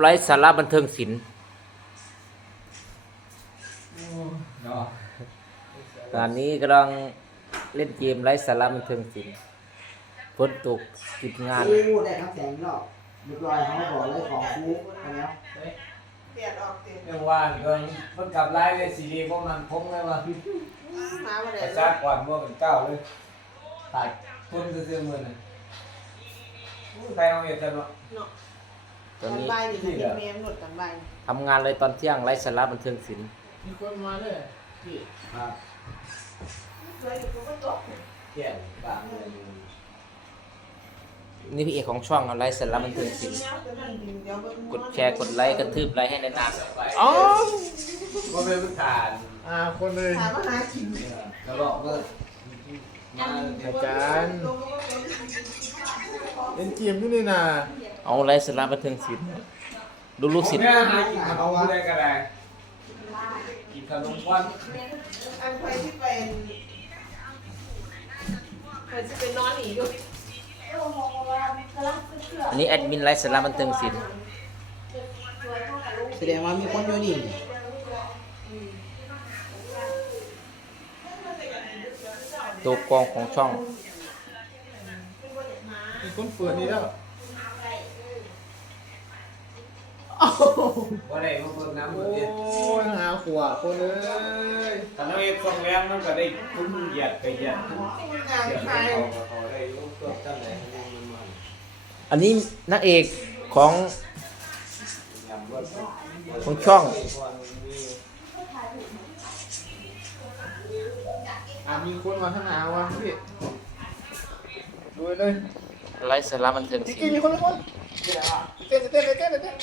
ไร้สาระบันเทิงศิลป์เนาะตอนนี้กำลังเล่นเกมไร้สาระบันเทิงศิลป์ฝนตกติดงาน กูได้ทั้งแสงรอบเรียบร้อยเขาบอกเลยของกูอันเนี้ยเปลี่ยนออกเต็มเรื่องว่านก็มันกลับไล่เลยสีดีพวกนั้นพงเลยว่ามาบ่กได้ระชากก่อนเมื่อเป็นเก้าเลยตัดทุนซื้อๆมือน่ะอู้ใครเอาเห็ดกันเนาะเนาะ ตอนกันนี้บ่ายนี่กินเมมหนดกันบ่ายทำงานเลยตอนเที่ยงไร้สาระบันเทิงศิลป์มีคนมาเลยพี่ครับเคยอยู่ก็ตกเที่ยงบางเลยนี่พี่เอกของช่องไร้สาระบันเทิงศิลป์กดแชร์กดไลค์กระทืบไลค์ให้นานๆอ๋อก็เป็นพื้นฐานอ่าคนเลยถามว่าหากินแล้วก็ก็มาอาจารย์เล่นเกมด้วยนี่นะ เอาไรสาระบันเทิงศิลป์ดูลูกศิษย์เนี่ยหากินมาเอาอะไรก็ได้กินขนมวันอันใครที่เป็นใครจะเป็นนอนหนีด้วยอันนี้แอดมินไร้สาระบันเทิงศิลป์แสดงว่ามีคนอยู่นี่ตัวกองของช่องมีคนเปิดนี่แล้ว ว่าได้มาเพิ่มน้ำโอ้เมื่อกี้ยหาขวาคนเลยถ้าเราเองส่งแรงมันก็ได้คุ้มเหยียดไปเหยียดงานเหยียดใคไปรเขาเขาได้รู้ตัวตั้งแต่มันมันอันนี้นักเอกของยำรวดของช่องอ่ามีคนมาข้างหนาวะพี่ดูเลยไร้สาระบันเทิงพี่ศิกินมีคนมีคนเต้นเต้นเต้นเต้น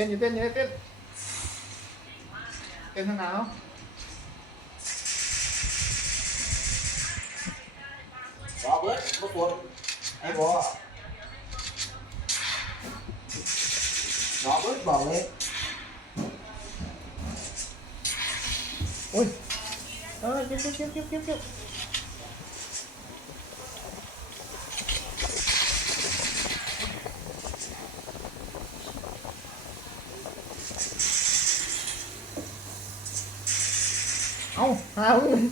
ต้นเต้นอยู่เต้นอยู่เต้นเต้นข้างหน้าบอกเบิร์ดบ่ปวดไอ้บอกบอกเบิร์ดบอกเลยโอ้ยเออเก็บเก็บเก็บเก็บเก็บ เก็บเอาหามึง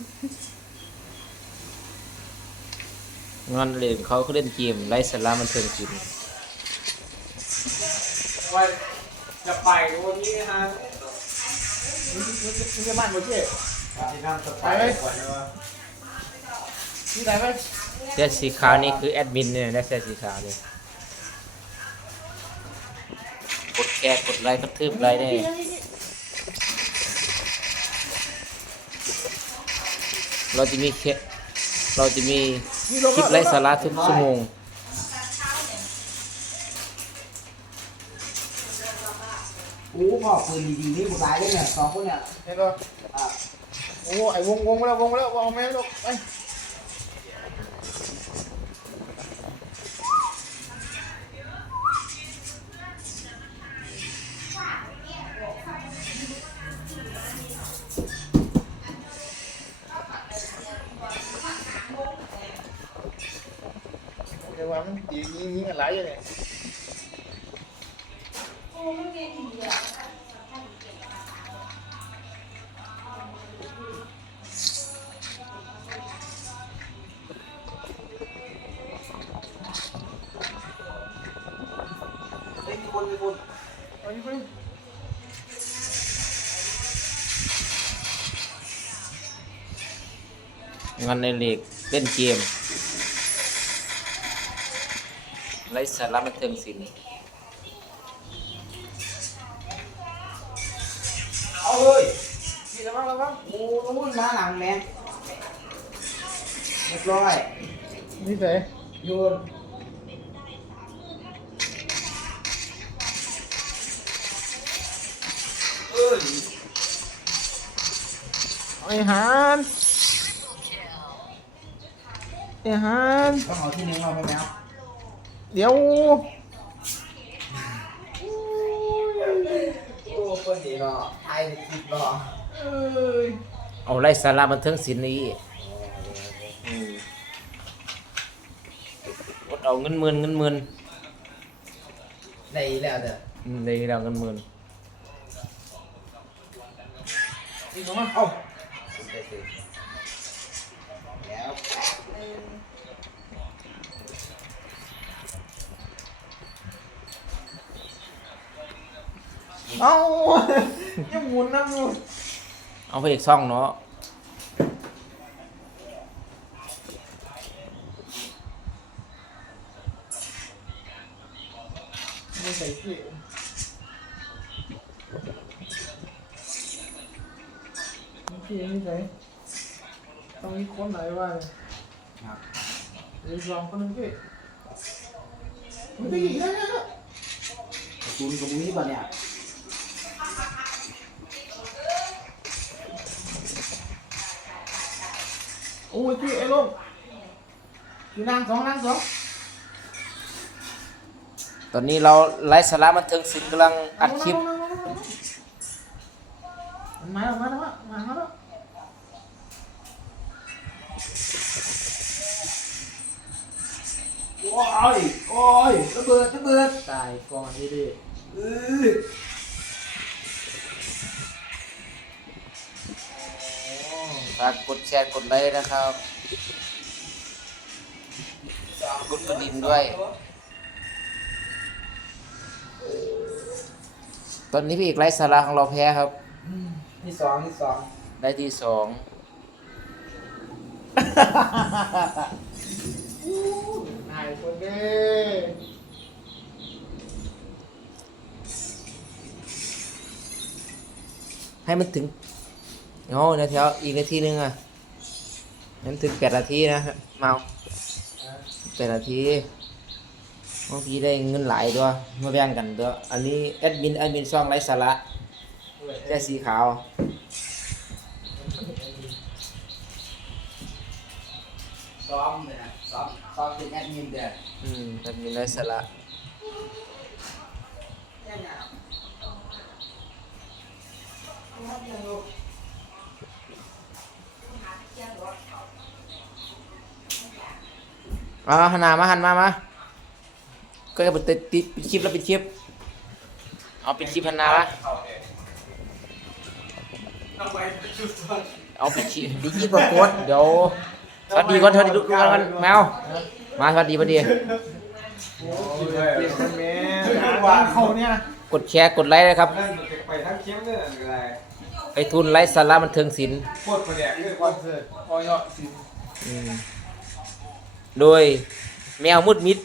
งานเล่นเขาเขาเล่นเกมไร้สาระบันเทิงศิลป์ว่าจะไปวันนี้ฮะมึงมึงมึงจะมันบ่เจ๊ที่ทำสไปก่อนนะว่าที่ไหนไปเสื้อสีขาวนี่คือแอดมินเนี่ยได้เสื้อสีขาวนี่กดแชร์กดไลค์กระทืบไลค์ได้ เราจะมีเคเราจะมีคลิปไร้สาระทุกชั่วโมงกูพ่อปืนดีๆนี่กูตายเลยเนี่ยสองคนเนี่ยเห็นป่ะอะโอ้ไอ้วงวงมาแล้ววงมาแล้ววงแม่ลูกไป มันยิงยิงยิงกันหลายอย่างเนี่ยเฮ้ยมีคนมีคนเอาดิไปงานในเล็กเล่นเกม ไร้สาระบันเทิงศิลป์เอาเลยนี่ระวังระวังโอ้นู่นมาหลังแม่เรียบร้อยนี่ใส่โยนเอ้ยไอ้หานไอ้หานต้องเอาที่นิ้วเราไปแล้ว เดี๋ยวโอ้คนดีเนาะไทยติดเนาะเอ้ยเอาไร้สาระบันเทิงศิลป์นี่เเอาเงินหมื่นเงินหมื่นได้แล้วเด้ออืมได้แล้วเงินหมื่นอีกสองมาเอา แล้ว เอายังหมุนนะหมุนเอาไปอีกช่องเนาะไม่ใส่พี่พี่ไม่ใส่ต้องมีคนไหนว่าเลยครับเดี๋ยวลองคนหนึงพี่มันจะยิงได้ไงล่ะศูนย์กับมุ้ยป่ะเนี่ย อ้ยพี่ไอ้ลงพี่นางสองนางสองตอนนี้เราไลฟ์สาระบันเทิงศิลป์กำลังอัดคลิปมันมาแล้วมาแล้วมาแล้วโอ้ยโอ้ยระเบิดระเบิดตายก่อนดิดิเออ ฝากกดแชร์กดไลค์นะครับกดกระดิ่งด้วย ตอนนี้พี่เอกไลฟ์สาระของเราแพ้ครับ ที่สองที่สองได้ที่สองนายคนเด้ให้มันถึง โอ้นาทีเอาอีกนาทีนึงอะให้มันถึงแปดนาทีนะเมาแปดนาทีบางทีได้เงินหลายด้วยมาแบ่งกันด้วยอันนี้แอดมินแอดมินช่องไลฟ์สาระแค่สีขาวซ้อมเลยนะซ้อมซ้อมเป็นแอดมินเด้ออืมแอดมินไลฟ์สาระ อ่าหันหน้ามาหันมามาก็จะปิดติดปิดคลิปแล้วปิดคลิปเอาปิดคลิปหันหน้ามาทำไมชุดตอนเอาปิดคลิปปิดคลิปกับโค้ดเดี๋ยวสวัสดีก่อนสวัสดีทุกคนกันแมวมาสวัสดีพอดีเปลี่ยนคนแม่วางเขาเนี่ยกดแชร์กดไลค์นะครับนั่นไปทั้งเข้มเนี่ยอะไรไปทุนไลฟ์สาระบันเทิงศิลป์โคตรประเดี๋ยวคือคอนเสิร์ตออยสิอืม โดยแมวมุดมิด